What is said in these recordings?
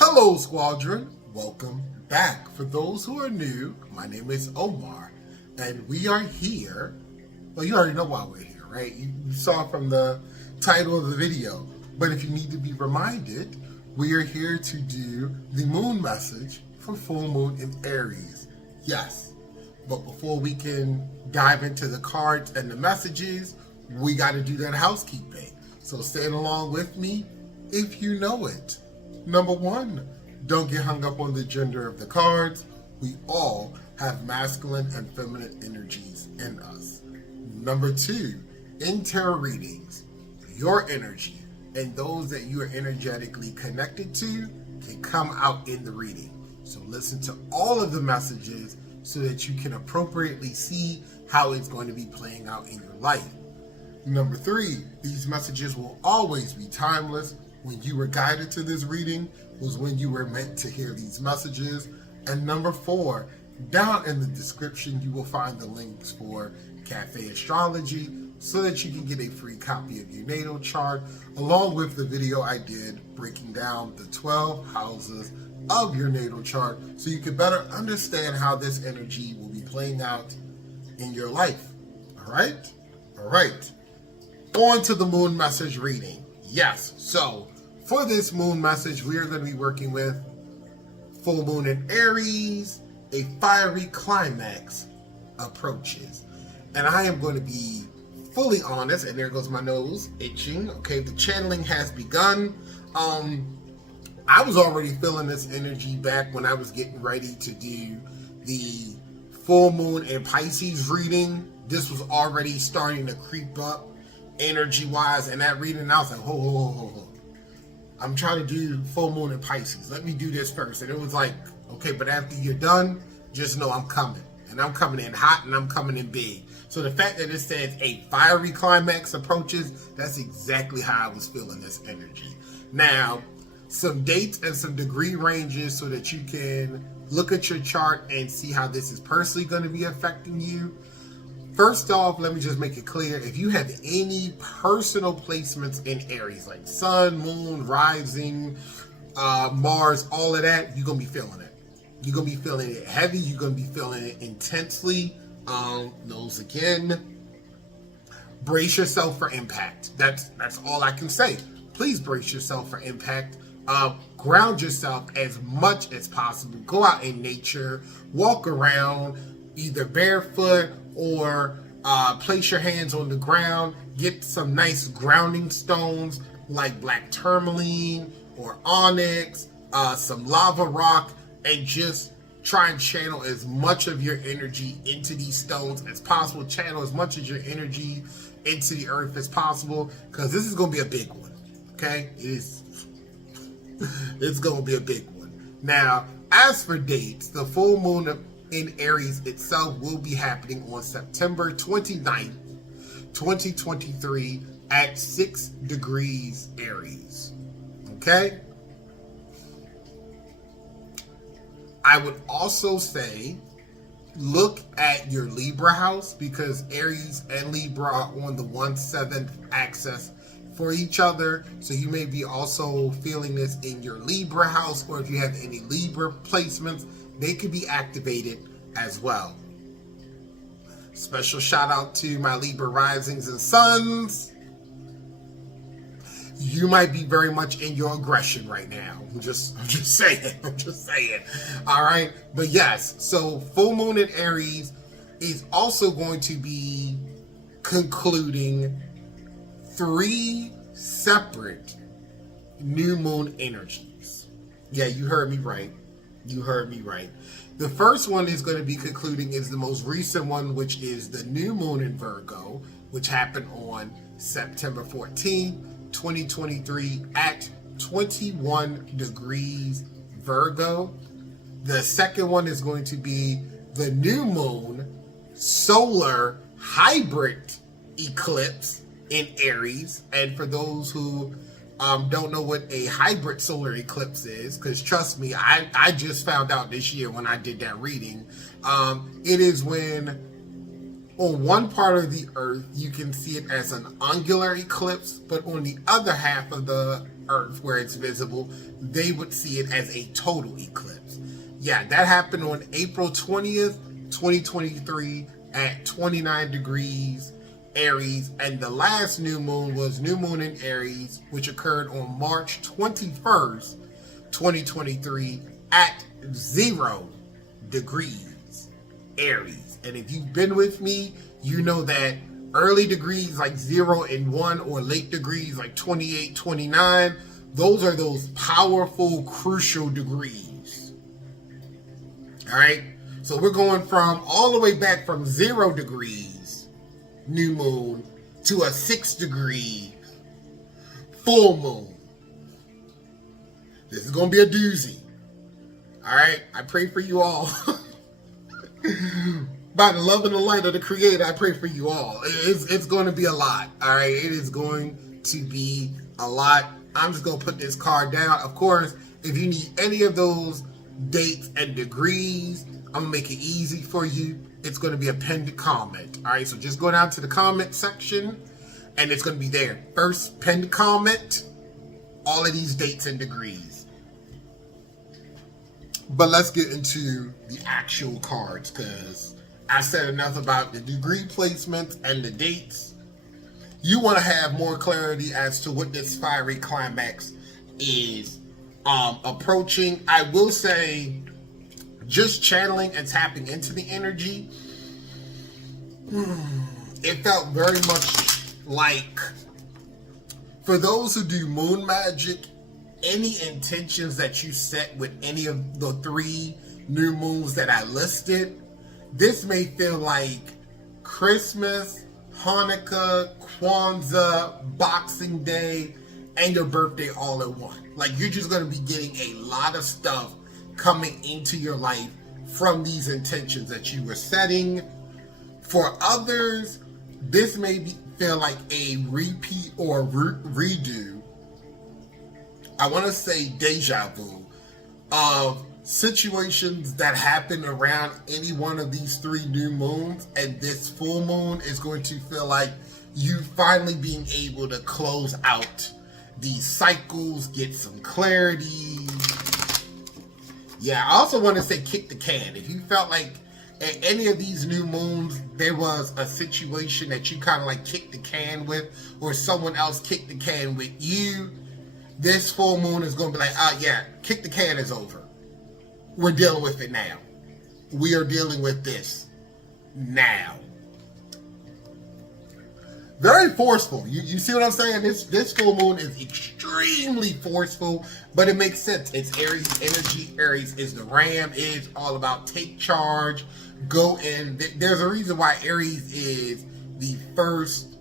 Hello, Squadron. Welcome back. For those who are new, my name is Omar, and we are here. Well, you already know why we're here, right? You saw from the title of the video. But if you need to be reminded, we are here to do the moon message for full moon in Aries. Yes. But before we can dive into the cards and the messages, we got to do that housekeeping. So stand along with me if you know it. Number one, don't get hung up on the gender of the cards. We all have masculine and feminine energies in us. Number two, in tarot readings, your energy and those that you are energetically connected to can come out in the reading. So listen to all of the messages so that you can appropriately see how it's going to be playing out in your life. Number three, these messages will always be timeless. When you were guided to this reading was when you were meant to hear these messages. And number four, down in the description, you will find the links for Cafe Astrology so that you can get a free copy of your natal chart, along with the video I did breaking down the 12 houses of your natal chart so you can better understand how this energy will be playing out in your life. All right? All right. On to the moon message reading. Yes, so for this moon message, we are going to be working with full moon in Aries, a fiery climax approaches. And I am going to be fully honest, and there goes my nose itching. Okay, the channeling has begun. I was already feeling this energy back when I was getting ready to do the full moon in Pisces reading. This was already starting to creep up energy-wise, and that reading, I was like, ho. I'm trying to do full moon in Pisces. Let me do this first. And it was like, okay, but after you're done, just know I'm coming. And I'm coming in hot and I'm coming in big. So the fact that it says a fiery climax approaches, that's exactly how I was feeling this energy. Now, some dates and some degree ranges so that you can look at your chart and see how this is personally going to be affecting you. First off, let me just make it clear, if you have any personal placements in Aries, like sun, moon, rising, Mars, all of that, you're going to be feeling it. You're going to be feeling it heavy. You're going to be feeling it intensely. Nose again. Brace yourself for impact. That's all I can say. Please brace yourself for impact. Ground yourself as much as possible. Go out in nature. Walk around either barefoot or place your hands on the ground. Get some nice grounding stones like black tourmaline or onyx, some lava rock, and just try and channel as much of your energy into these stones as possible. Channel as much of your energy into the earth as possible, because this is going to be a big one. Okay? It's going to be a big one. Now, as for dates, the full moon in Aries itself will be happening on September 29th, 2023 at 6 degrees Aries. Okay? I would also say look at your Libra house, because Aries and Libra are on the 1/7 axis for each other. So you may be also feeling this in your Libra house, or if you have any Libra placements, they could be activated as well. Special shout out to my Libra risings and suns. You might be very much in your aggression right now. I'm just saying. All right. But yes, so full moon in Aries is also going to be concluding 3 separate new moon energies. Yeah, you heard me right. The first one is going to be concluding is the most recent one, which is the new moon in Virgo, which happened on September 14th, 2023 at 21 degrees Virgo. The second one is going to be the new moon solar hybrid eclipse in Aries. And for those who don't know what a hybrid solar eclipse is, because trust me, I just found out this year when I did that reading. It is when on one part of the earth you can see it as an angular eclipse, but on the other half of the Earth where it's visible, they would see it as a total eclipse. Yeah, that happened on April 20th, 2023 at 29 degrees Aries, and the last new moon was new moon in Aries, which occurred on March 21st, 2023 at 0 degrees Aries. And if you've been with me, you know that early degrees like 0 and 1 or late degrees like 28, 29, those are those powerful, crucial degrees. All right? So we're going from all the way back from 0 degrees new moon to a 6 degree full moon. This is going to be a doozy. All right? I pray for you all. By the love and the light of the Creator, I pray for you all. It's going to be a lot. All right? It is going to be a lot. I'm just going to put this card down. Of course, if you need any of those dates and degrees, I'm going to make it easy for you. It's going to be a pinned comment. All right? So just go down to the comment section, and it's going to be there. First pinned comment, all of these dates and degrees. But let's get into the actual cards, because I said enough about the degree placements and the dates. You want to have more clarity as to what this fiery climax is approaching. I will say, just channeling and tapping into the energy, it felt very much like, for those who do moon magic, any intentions that you set with any of the 3 new moons that I listed, this may feel like Christmas, Hanukkah, Kwanzaa, Boxing Day, and your birthday all in one. Like, you're just going to be getting a lot of stuff coming into your life from these intentions that you were setting. For others, this may feel like a repeat or redo. I want to say deja vu of situations that happen around any one of these 3 new moons, and this full moon is going to feel like you finally being able to close out these cycles, get some clarity. Yeah, I also want to say kick the can. If you felt like at any of these new moons there was a situation that you kind of like kicked the can with, or someone else kicked the can with you, this full moon is going to be like, yeah, kick the can is over. We're dealing with it now. We are dealing with this now. Very forceful. You see what I'm saying? This full moon is extremely forceful, but it makes sense. It's Aries energy. Aries is the ram. It's all about take charge, go in. There's a reason why Aries is the first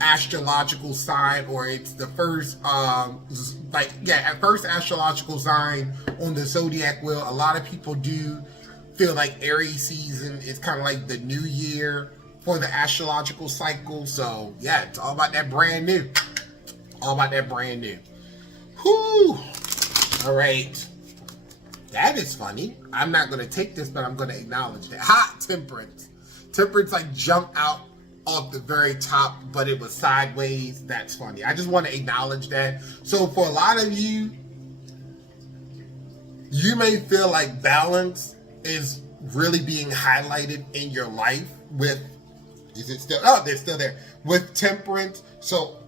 astrological sign, or it's the first first astrological sign on the zodiac wheel. A lot of people do feel like Aries season is kind of like the new year for the astrological cycle. So yeah, it's all about that brand new. All about that brand new. Whew. All right. That is funny. I'm not going to take this, but I'm going to acknowledge that. Hot Temperance. Temperance like jumped out off the very top, but it was sideways. That's funny. I just want to acknowledge that. So for a lot of you, you may feel like balance is really being highlighted in your life with, is it still, oh, they're still there, with Temperance. So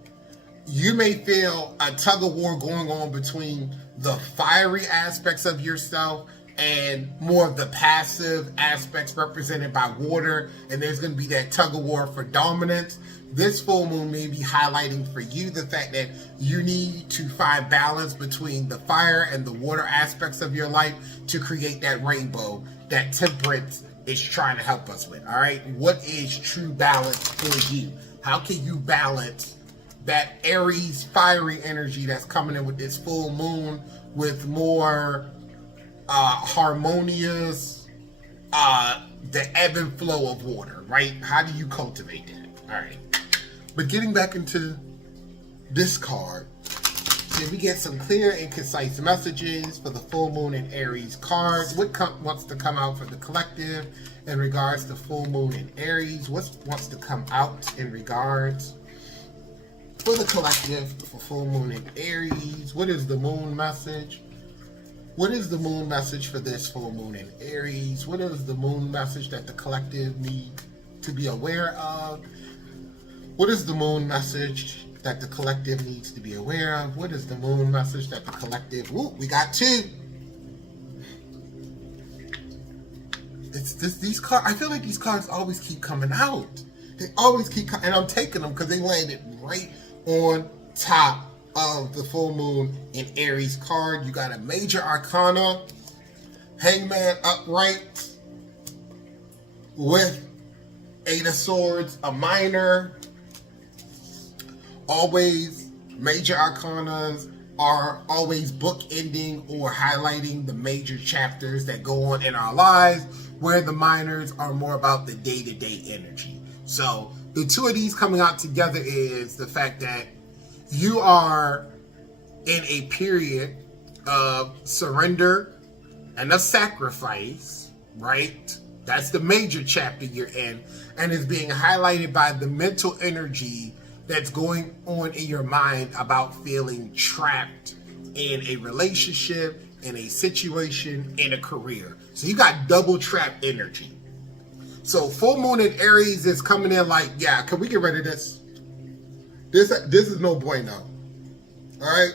you may feel a tug of war going on between the fiery aspects of yourself and more of the passive aspects represented by water, and there's going to be that tug of war for dominance. This full moon may be highlighting for you the fact that you need to find balance between the fire and the water aspects of your life to create that rainbow that Temperance is trying to help us with. All right, what is true balance for you? How can you balance that Aries fiery energy that's coming in with this full moon with more harmonious, the ebb and flow of water, right? How do you cultivate that? All right. But getting back into this card, so we get some clear and concise messages for the full moon in Aries cards. What wants to come out for the collective in regards to full moon in Aries? What wants to come out in regards for the collective, for full moon in Aries. What is the moon message? What is the moon message for this full moon in Aries? What is the moon message that the collective need to be aware of? What is the moon message that the collective needs to be aware of? What is the moon message that the collective... Woo, we got two. These cards, I feel like these cards always keep coming out. They always keep coming, and I'm taking them because they landed right on top of the full moon in Aries card. You got a major arcana, Hangman upright with Eight of Swords, a minor. Always, major arcanas are always bookending or highlighting the major chapters that go on in our lives, where the minors are more about the day-to-day energy. So the two of these coming out together is the fact that you are in a period of surrender and of sacrifice, right? That's the major chapter you're in, and is being highlighted by the mental energy that's going on in your mind about feeling trapped in a relationship, in a situation, in a career. So you got double trap energy. So full moon in Aries is coming in like, yeah, can we get rid of this? This is no bueno. All right?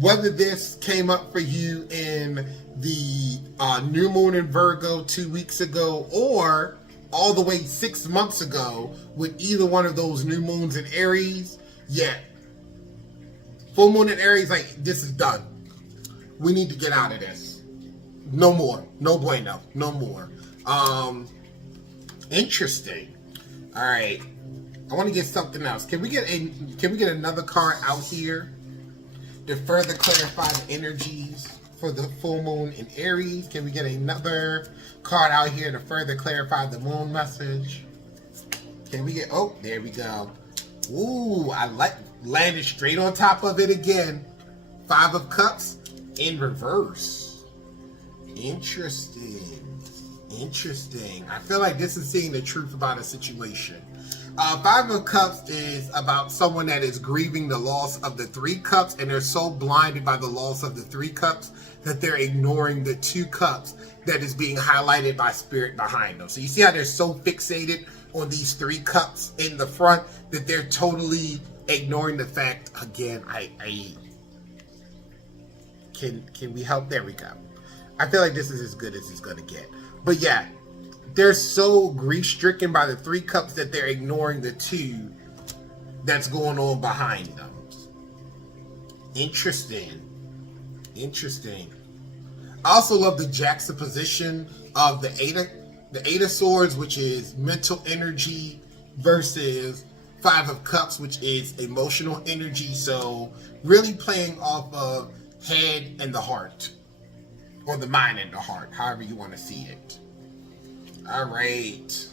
Whether this came up for you in the new moon in Virgo 2 weeks ago, or all the way 6 months ago with either one of those new moons in Aries, yeah. Full moon in Aries, like, this is done. We need to get out of this. No more. No bueno. No more. Interesting. All right. I want to get something else. Can we get another card out here to further clarify the energies for the full moon in Aries? Can we get another card out here to further clarify the moon message? Can we get, oh, there we go. Ooh, I landed straight on top of it again. Five of Cups in reverse. Interesting. Interesting. I feel like this is seeing the truth about a situation. Five of Cups is about someone that is grieving the loss of the Three Cups, and they're so blinded by the loss of the Three Cups that they're ignoring the Two Cups that is being highlighted by Spirit behind them. So you see how they're so fixated on these Three Cups in the front that they're totally ignoring the fact, again, can we help? There we go. I feel like this is as good as it's going to get. But yeah, they're so grief-stricken by the Three Cups that they're ignoring the two that's going on behind them. Interesting. Interesting. I also love the juxtaposition of the Eight of Swords, which is mental energy, versus Five of Cups, which is emotional energy. So really playing off of head and the heart, or the mind and the heart, however you want to see it. All right.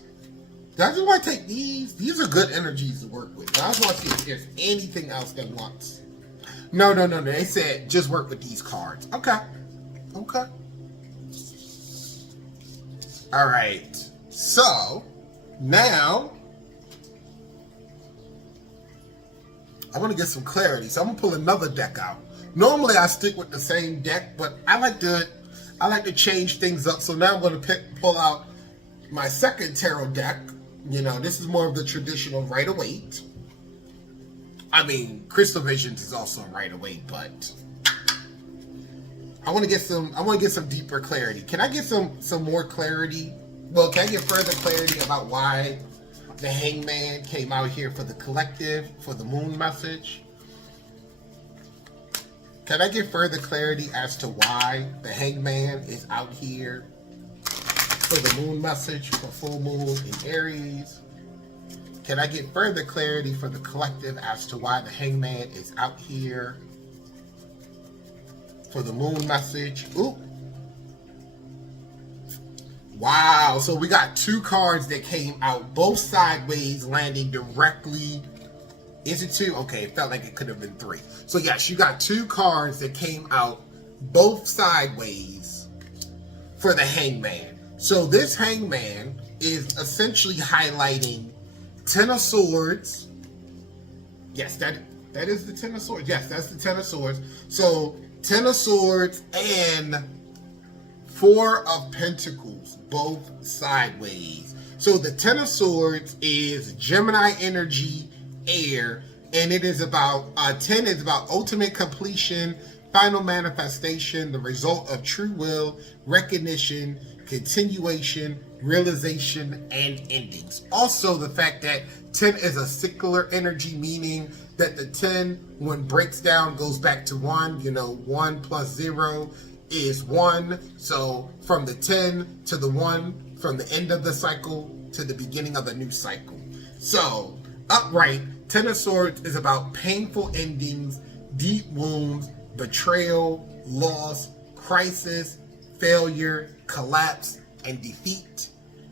I just want to take these. These are good energies to work with. I just want to see if there's anything else that wants. No. They said just work with these cards. Okay. Okay. All right. So now I want to get some clarity. So I'm gonna pull another deck out. Normally I stick with the same deck, but I like to change things up. So now I'm going to pull out my second tarot deck. You know, this is more of the traditional Rider-Waite. I mean, Crystal Visions is also Rider-Waite, but I want to get some deeper clarity. Can I get some more clarity? Well, can I get further clarity about why the Hangman came out here for the collective, for the moon message? Can I get further clarity as to why the Hangman is out here for the moon message for full moon in Aries? Can I get further clarity for the collective as to why the Hangman is out here for the moon message? Ooh. Wow, so we got two cards that came out both sideways, landing directly. Is it two? Okay, it felt like it could have been three. So yes, you got two cards that came out both sideways for the Hangman. So this Hangman is essentially highlighting Ten of Swords. Yes, That is the Ten of Swords. Yes, that's the Ten of Swords. So, Ten of Swords and Four of Pentacles, both sideways. So, the Ten of Swords is Gemini energy, air, and it is about, 10 is about ultimate completion, final manifestation, the result of true will, recognition, continuation, realization, and endings. Also, the fact that 10 is a secular energy, meaning that the 10, when breaks down, goes back to 1. 1 plus 0 is 1. So from the 10 to the 1, from the end of the cycle to the beginning of a new cycle. So, upright, 10 of Swords is about painful endings, deep wounds, betrayal, loss, crisis, failure, collapse, and defeat.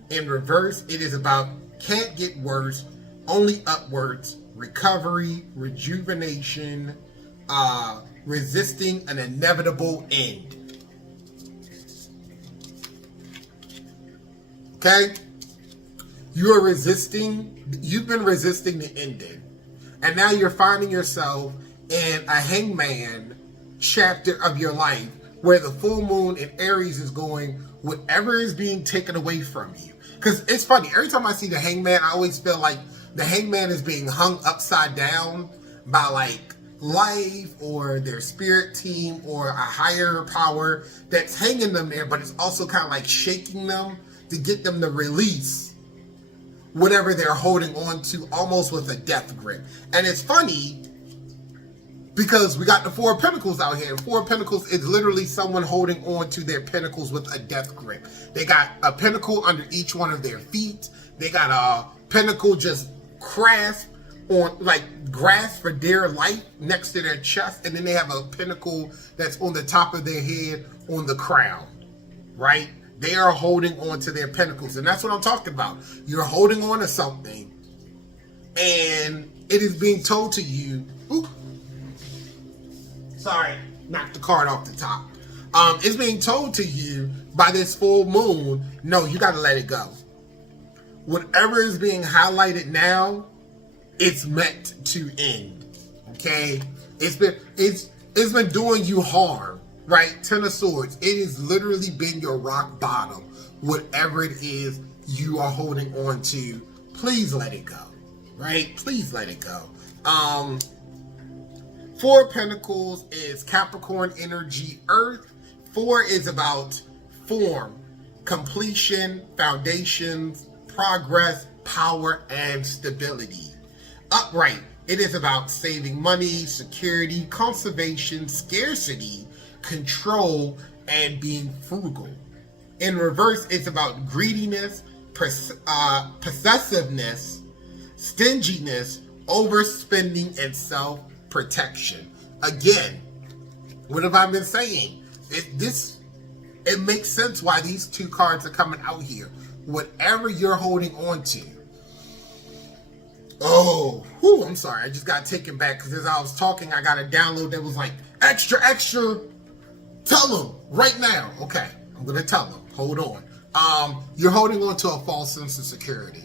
In reverse, it is about can't get worse, only upwards, recovery, rejuvenation, resisting an inevitable end. Okay? You've been resisting the ending. And now you're finding yourself in a hangman chapter of your life where the full moon in Aries is going, whatever is being taken away from you. Because it's funny, every time I see the hangman, I always feel like the hangman is being hung upside down by like life or their spirit team or a higher power that's hanging them there, but it's also kind of like shaking them to get them to release whatever they're holding on to, almost with a death grip. And it's funny because we got the Four of Pentacles out here. Four of Pentacles is literally someone holding on to their pentacles with a death grip. They got a pentacle under each one of their feet. They got a pentacle just grasp for dear life next to their chest. And then they have a pentacle that's on the top of their head on the crown, right? They are holding on to their pentacles. And that's what I'm talking about. You're holding on to something and it is being told to you, sorry, knocked the card off the top. It's being told to you by this full moon, no, you got to let it go. Whatever is being highlighted now, it's meant to end. Okay? It's been doing you harm, right? Ten of Swords. It has literally been your rock bottom. Whatever it is you are holding on to, please let it go. Right? Please let it go. Four of Pentacles is Capricorn energy, earth. 4 is about form, completion, foundations, progress, power, and stability. Upright, it is about saving money, security, conservation, scarcity, control, and being frugal. In reverse, it's about greediness, possessiveness, stinginess, overspending, and self-protection. Again, what have I been saying? It makes sense why these two cards are coming out here. Whatever you're holding on to. I'm sorry. I just got taken back because as I was talking, I got a download that was like, extra, tell them right now. Okay, I'm going to tell them. Hold on. You're holding on to a false sense of security.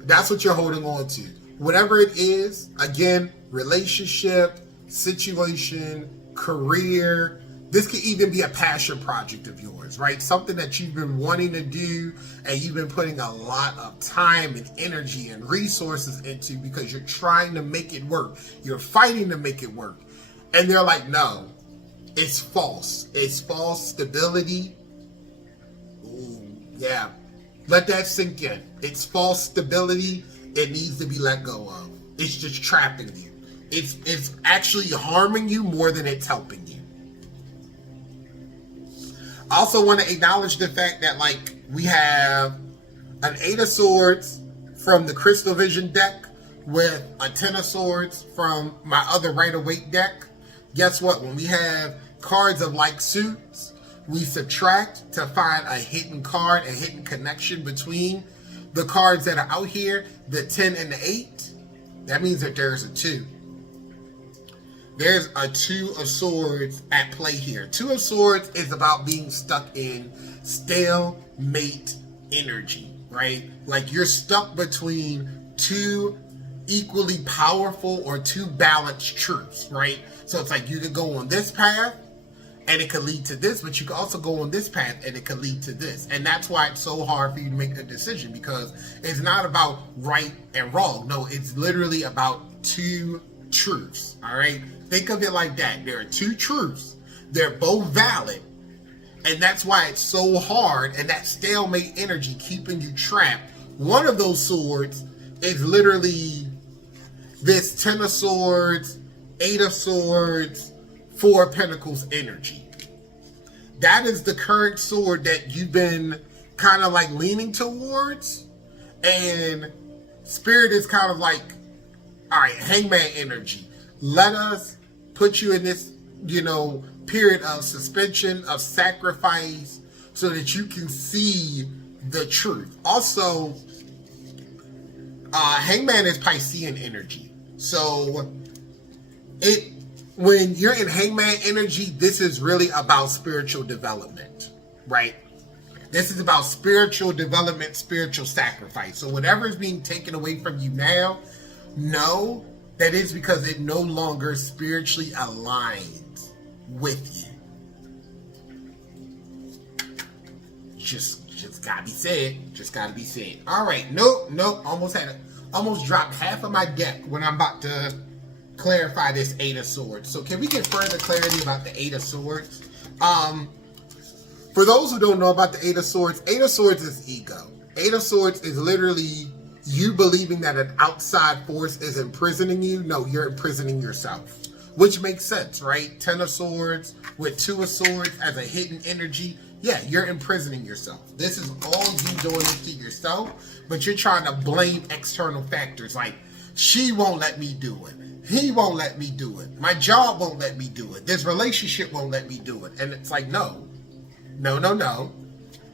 That's what you're holding on to. Whatever it is, again, relationship, situation, career. This could even be a passion project of yours, right? Something that you've been wanting to do and you've been putting a lot of time and energy and resources into because you're trying to make it work. You're fighting to make it work. And they're like, no, it's false. It's false stability. Ooh, yeah. Let that sink in. It's false stability. It needs to be let go of. It's just trapping you. It's actually harming you more than it's helping you. I also want to acknowledge the fact that, like, we have an 8 of Swords from the Crystal Vision deck with a 10 of Swords from my other Rider-Waite deck. Guess what? When we have cards of like suits, we subtract to find a hidden card, a hidden connection between the cards that are out here, the 10 and the 8. That means that there's a 2. There's a 2 of Swords at play here. 2 of Swords is about being stuck in stalemate energy, right? Like you're stuck between two equally powerful or two balanced truths, right? So it's like you could go on this path and it could lead to this, but you can also go on this path and it could lead to this. And that's why it's so hard for you to make a decision, because it's not about right and wrong. No, it's literally about two truths, all right? Think of it like that. There are two truths. They're both valid. And that's why it's so hard, and that stalemate energy keeping you trapped. One of those swords is literally this 10 of Swords, 8 of Swords, 4 of Pentacles energy. That is the current sword that you've been kind of like leaning towards. And Spirit is kind of like, all right, Hangman energy. Let us put you in this, period of suspension, of sacrifice, so that you can see the truth. Also, Hangman is Piscean energy. So when you're in Hangman energy, this is really about spiritual development, right? This is about spiritual development, spiritual sacrifice. So whatever is being taken away from you now, know that it's because it no longer spiritually aligns with you. Just gotta be said. Just gotta be said. All right. Nope. Almost dropped half of my deck when I'm about to clarify this 8 of Swords. So can we get further clarity about the 8 of Swords? For those who don't know about the 8 of Swords is ego. 8 of Swords is literally you believing that an outside force is imprisoning you. No, you're imprisoning yourself. Which makes sense, right? 10 of Swords with 2 of Swords as a hidden energy. Yeah, you're imprisoning yourself. This is all you doing it to yourself, but you're trying to blame external factors like, she won't let me do it. He won't let me do it. My job won't let me do it. This relationship won't let me do it. And it's like, no.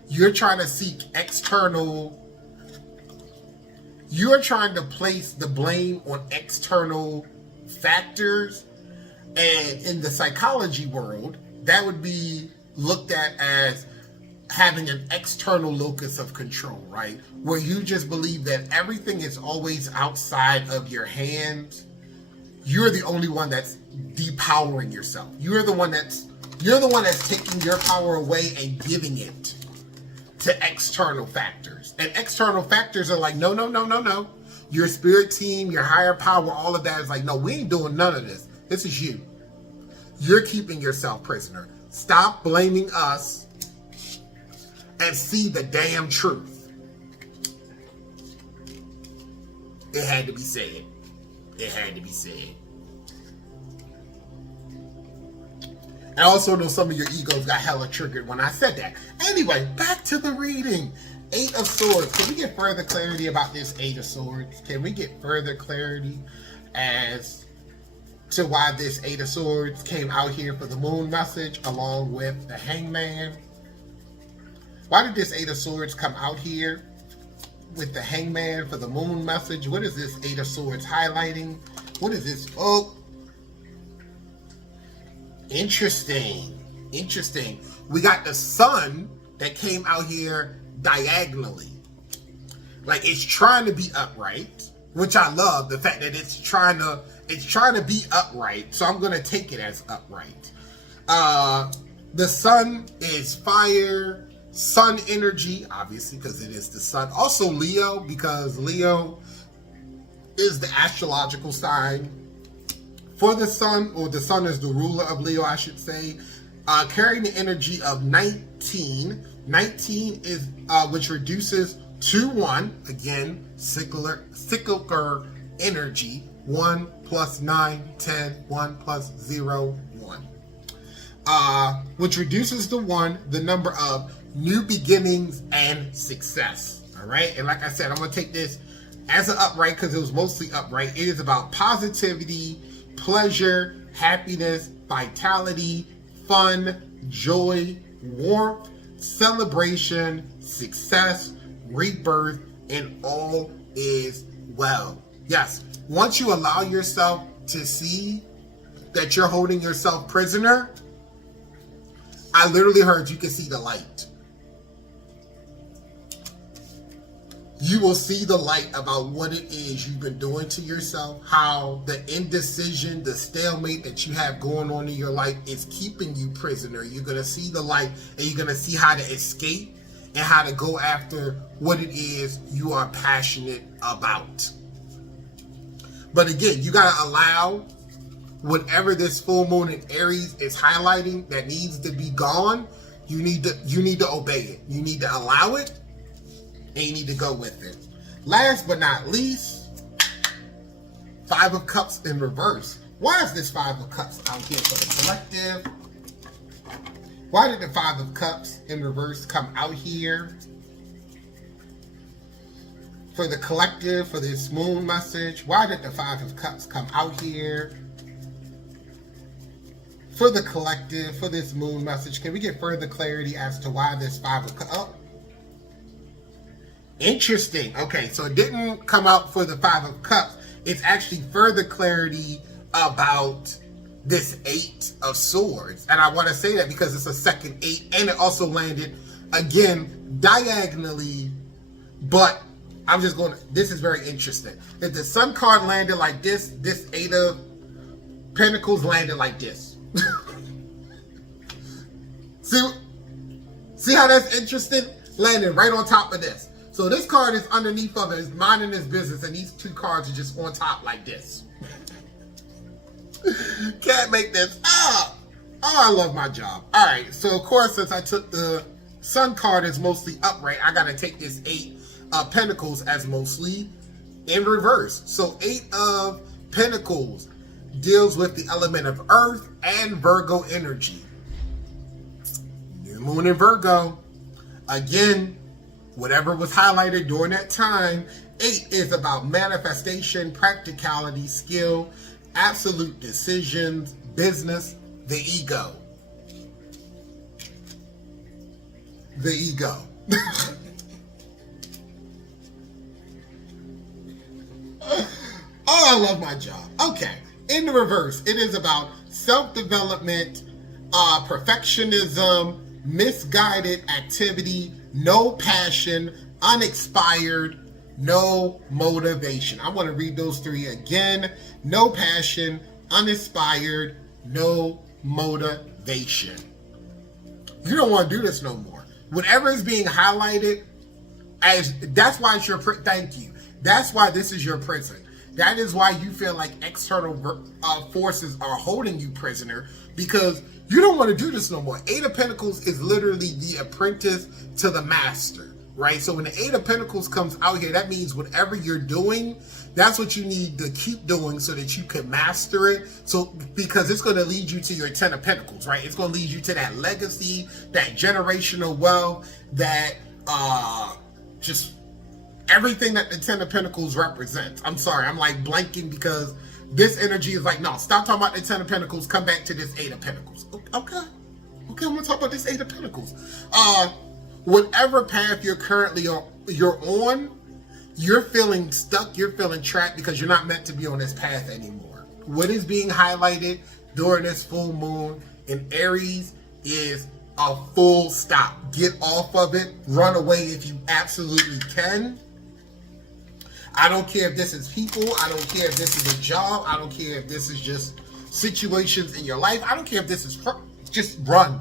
You're trying to seek external. You're trying to place the blame on external factors. And in the psychology world, that would be looked at as having an external locus of control, right? Where you just believe that everything is always outside of your hands. You're the only one that's depowering yourself. You're the one that's taking your power away and giving it to external factors. And external factors are like, no. Your spirit team, your higher power, all of that is like, no, we ain't doing none of this. This is you. You're keeping yourself prisoner. Stop blaming us and see the damn truth. It had to be said. It had to be said. I also know some of your egos got hella triggered when I said that. Anyway, back to the reading. 8 of Swords. Can we get further clarity about this 8 of Swords? Can we get further clarity as to why this 8 of Swords came out here for the moon message along with the Hangman? Why did this 8 of Swords come out here with the Hangman for the moon message? What is this 8 of Swords highlighting? What is this? Oh, interesting. We got the sun that came out here diagonally. Like it's trying to be upright, which I love the fact that it's trying to be upright. So I'm going to take it as upright. The sun is fire, sun energy, obviously, because it is the sun. Also Leo, because Leo is the astrological sign for the sun, or the sun is the ruler of Leo, I should say. Carrying the energy of 19. 19 is, which reduces to 1. Again, cyclical energy. 1 plus 9, 10. 1 plus 0, 1. Which reduces to 1 the number of new beginnings and success. All right. And like I said, I'm going to take this as an upright because it was mostly upright. It is about positivity, pleasure, happiness, vitality, fun, joy, warmth, celebration, success, rebirth, and all is well. Yes, once you allow yourself to see that you're holding yourself prisoner, I literally heard you can see the light. You will see the light about what it is you've been doing to yourself, how the indecision, the stalemate that you have going on in your life is keeping you prisoner. You're going to see the light, and you're going to see how to escape and how to go after what it is you are passionate about. But again, you got to allow whatever this full moon in Aries is highlighting that needs to be gone. You need to obey it. You need to allow it, and you need to go with it. Last but not least, Five of Cups in reverse. Why is this Five of Cups out here for the collective? Why did the Five of Cups in reverse come out here for the collective, for this moon message? Why did the Five of Cups come out here for the collective, for this moon message? Can we get further clarity as to why this Five of Cups? Oh, interesting. Okay, so it didn't come out for the Five of Cups. It's actually further clarity about this Eight of Swords. And I want to say that because it's a second eight, and it also landed, again, diagonally, but I'm just going to, this is very interesting. If the Sun card landed like this, this Eight of Pentacles landed like this. See how that's interesting? Landing right on top of this. So this card is underneath of it, is minding his business, and these two cards are just on top like this. Can't make this up. Oh, I love my job. All right, so of course, since I took the Sun card as mostly upright, I got to take this Eight of Pentacles as mostly in reverse. So Eight of Pentacles deals with the element of Earth and Virgo energy. New moon in Virgo. Again, whatever was highlighted during that time, 8 is about manifestation, practicality, skill, absolute decisions, business, the ego. The ego. Oh, I love my job. Okay. In the reverse, it is about self-development, perfectionism, misguided activity, no passion, unexpired, no motivation. I want to read those three again. No passion, uninspired, no motivation. You don't want to do this no more. Whatever is being highlighted as, that's why it's your, thank you. That's why this is your prison. That is why you feel like external forces are holding you prisoner, because you don't want to do this no more. Eight of Pentacles is literally the apprentice to the master, right? So when the Eight of Pentacles comes out here, that means whatever you're doing, that's what you need to keep doing so that you can master it. So because it's going to lead you to your Ten of Pentacles, right? It's going to lead you to that legacy, that generational wealth, that just everything that the Ten of Pentacles represents. I'm sorry, I'm like blanking because this energy is like, no, stop talking about the Ten of Pentacles, come back to this Eight of Pentacles. Okay, I'm gonna talk about this Eight of Pentacles. Whatever path you're currently on, you're feeling stuck, you're feeling trapped because you're not meant to be on this path anymore. What is being highlighted during this full moon in Aries is a full stop. Get off of it, run away if you absolutely can. I don't care if this is people. I don't care if this is a job. I don't care if this is just situations in your life. I don't care if this is, just run.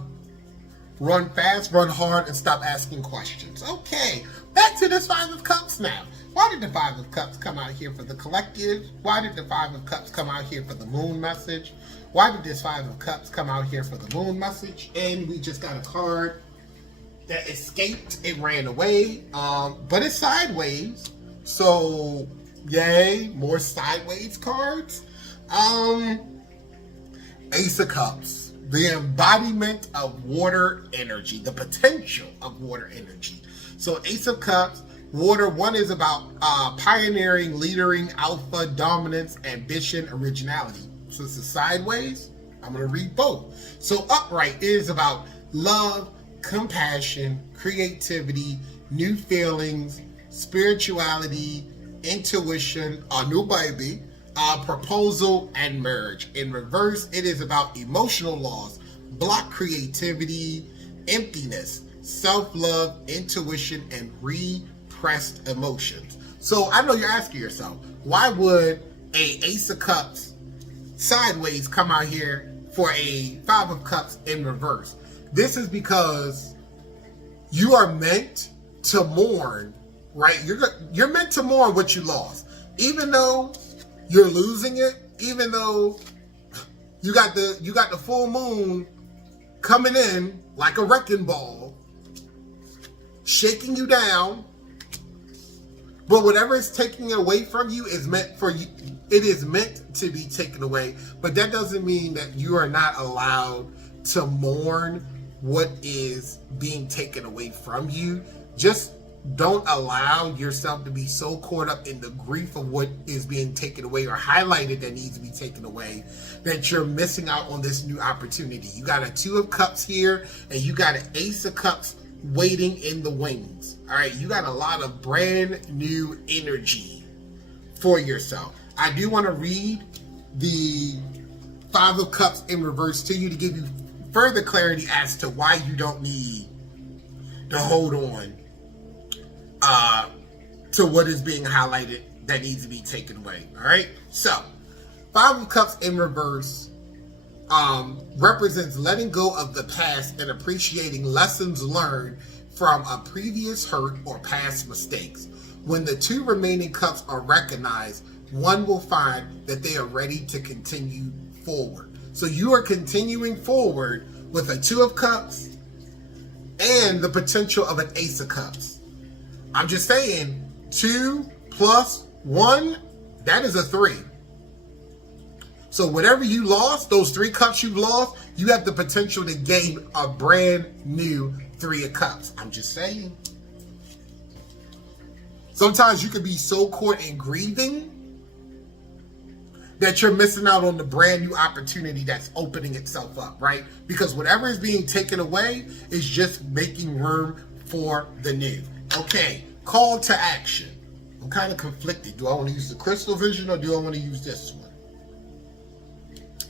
Run fast, run hard, and stop asking questions. Okay, back to this Five of Cups now. Why did the Five of Cups come out here for the collective? Why did the Five of Cups come out here for the moon message? Why did this Five of Cups come out here for the moon message? And we just got a card that escaped. It ran away, but it's sideways. So, yay, more sideways cards. Ace of Cups, the embodiment of water energy, the potential of water energy. So Ace of Cups, water, one is about pioneering, leadering, alpha, dominance, ambition, originality. So this is sideways. I'm going to read both. So upright is about love, compassion, creativity, new feelings, spirituality, intuition, a new baby, proposal, and marriage. In reverse, it is about emotional loss, block creativity, emptiness, self-love, intuition, and reprogramming. suppressed emotions. So I know you're asking yourself, why would a Ace of Cups sideways come out here for a Five of Cups in reverse? This is because you are meant to mourn, right? You're meant to mourn what you lost. Even though you're losing it, even though you got the full moon coming in like a wrecking ball, shaking you down, but whatever is taking it away from you is meant for you. It is meant to be taken away, but that doesn't mean that you are not allowed to mourn what is being taken away from you. Just don't allow yourself to be so caught up in the grief of what is being taken away or highlighted that needs to be taken away that you're missing out on this new opportunity. You got a Two of Cups here, and you got an Ace of Cups waiting in the wings. All right, you got a lot of brand new energy for yourself. I do want to read the Five of Cups in reverse to you to give you further clarity as to why you don't need to hold on to what is being highlighted that needs to be taken away. All right, so Five of Cups in reverse represents letting go of the past and appreciating lessons learned from a previous hurt or past mistakes. When the two remaining cups are recognized, one will find that they are ready to continue forward. So you are continuing forward with a Two of Cups and the potential of an Ace of Cups. I'm just saying, 2 plus 1, that is a 3. So whatever you lost, those 3 cups you've lost, you have the potential to gain a brand new 3 of Cups. I'm just saying. Sometimes you can be so caught in grieving that you're missing out on the brand new opportunity that's opening itself up, right? Because whatever is being taken away is just making room for the new. Okay, call to action. I'm kind of conflicted. Do I want to use the crystal vision or do I want to use this one?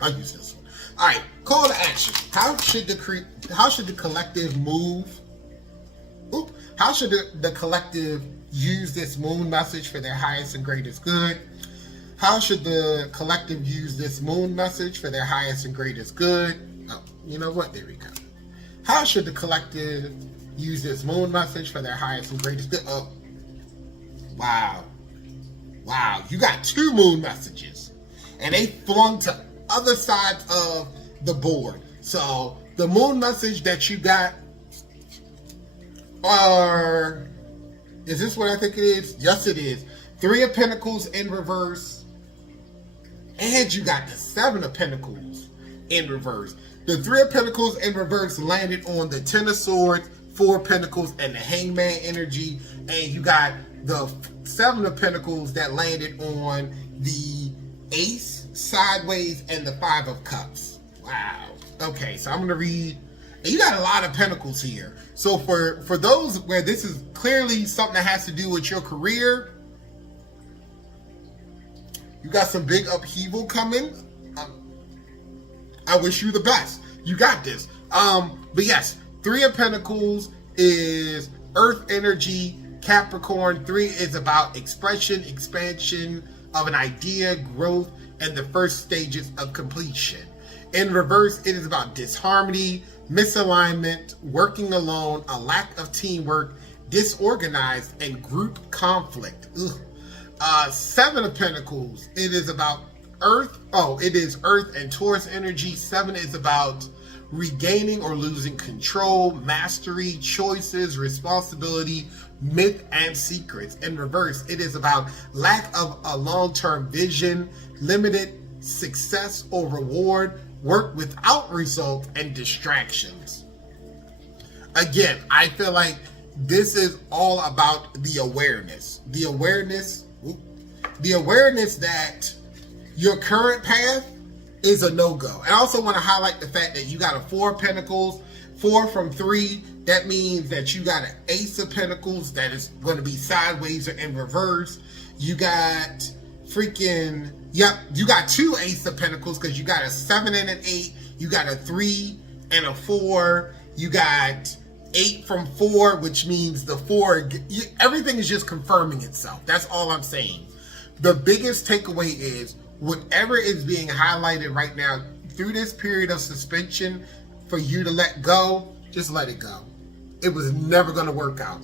I'll use this one. All right, call to action. How should the collective move? How should the collective use this moon message for their highest and greatest good? How should the collective use this moon message for their highest and greatest good? Oh, you know what? There we go. How should the collective use this moon message for their highest and greatest good? Oh, wow. Wow, you got 2 moon messages. And they flung to other sides of the board. So the moon message that you got are, is this what I think it is? Yes, it is. 3 of Pentacles in reverse. And you got the 7 of Pentacles in reverse. The 3 of Pentacles in reverse landed on the 10 of Swords, 4 of Pentacles, and the Hangman energy. And you got the 7 of Pentacles that landed on the Ace sideways and the 5 of Cups. Wow. Okay, so I'm going to read. And you got a lot of Pentacles here. So for those where this is clearly something that has to do with your career, you got some big upheaval coming. I wish you the best. You got this. But yes, 3 of Pentacles is Earth energy. Capricorn 3 is about expression, expansion of an idea, growth, and the first stages of completion. In reverse, it is about disharmony, misalignment, working alone, a lack of teamwork, disorganized, and group conflict. 7 of Pentacles, it is about Earth. Oh, it is Earth and Taurus energy. 7 is about regaining or losing control, mastery, choices, responsibility, myth, and secrets. In reverse, it is about lack of a long-term vision, limited success or reward, work without result, and distractions. Again, I feel like this is all about the awareness. The awareness that your current path is a no-go. I also want to highlight the fact that you got a 4 of Pentacles, 4 from 3. That means that you got an Ace of Pentacles that is going to be sideways or in reverse. You got you got 2 Ace of Pentacles because you got a 7 and an 8. You got a 3 and a 4. You got 8 from 4, which means the 4, everything is just confirming itself. That's all I'm saying. The biggest takeaway is whatever is being highlighted right now through this period of suspension for you to let go, just let it go. It was never going to work out.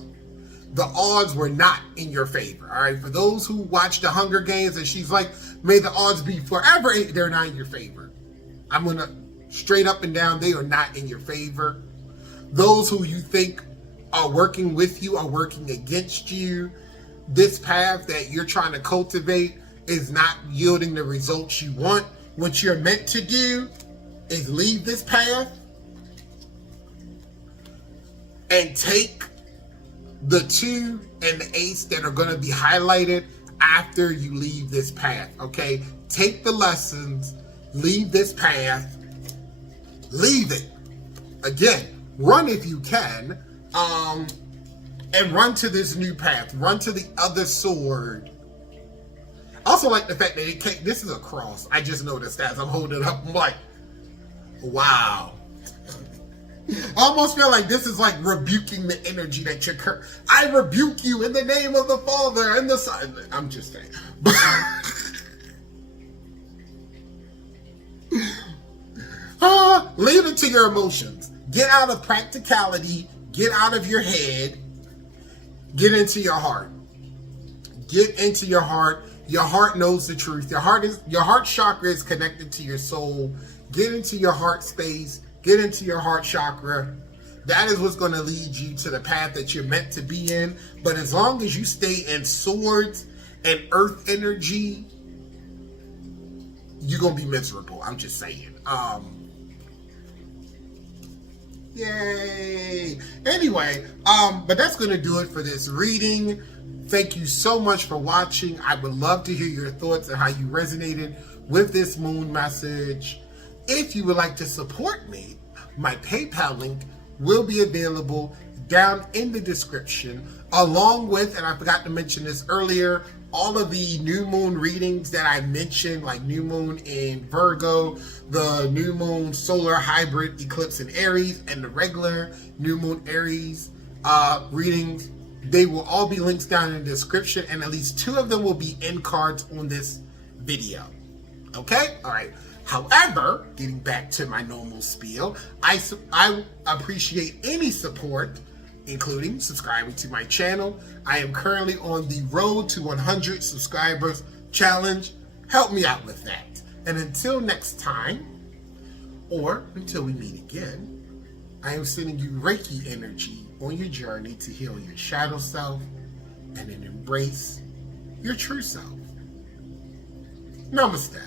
The odds were not in your favor. All right. For those who watch the Hunger Games and she's like, may the odds be forever, they're not in your favor. I'm going to straight up and down, they are not in your favor. Those who you think are working with you are working against you. This path that you're trying to cultivate is not yielding the results you want. What you're meant to do is leave this path and take the 2 and the ace that are going to be highlighted after you leave this path, okay? Take the lessons, leave this path, leave it. Again, run if you can, and run to this new path. Run to the other sword. I also like the fact that this is a cross. I just noticed that as I'm holding it up. I'm like, wow. I almost feel like this is like rebuking the energy that you're. I rebuke you in the name of the Father and the Son. I'm just saying. Leave it to your emotions. Get out of practicality. Get out of your head. Get into your heart. Get into your heart. Your heart knows the truth. Your heart chakra is connected to your soul. Get into your heart space. Get into your heart chakra. That is what's going to lead you to the path that you're meant to be in. But as long as you stay in swords and earth energy, you're going to be miserable. I'm just saying. Yay. Anyway, but that's going to do it for this reading. Thank you so much for watching. I would love to hear your thoughts and how you resonated with this moon message. If you would like to support me, my PayPal link will be available down in the description, along with, and I forgot to mention this earlier, all of the new moon readings that I mentioned, like new moon in Virgo, the new moon solar hybrid eclipse in Aries, and the regular new moon Aries readings. They will all be links down in the description, and at least 2 of them will be end cards on this video. Okay? All right. However, getting back to my normal spiel, I appreciate any support, including subscribing to my channel. I am currently on the road to 100 subscribers challenge. Help me out with that. And until next time, or until we meet again, I am sending you Reiki energy on your journey to heal your shadow self and then embrace your true self. Namaste.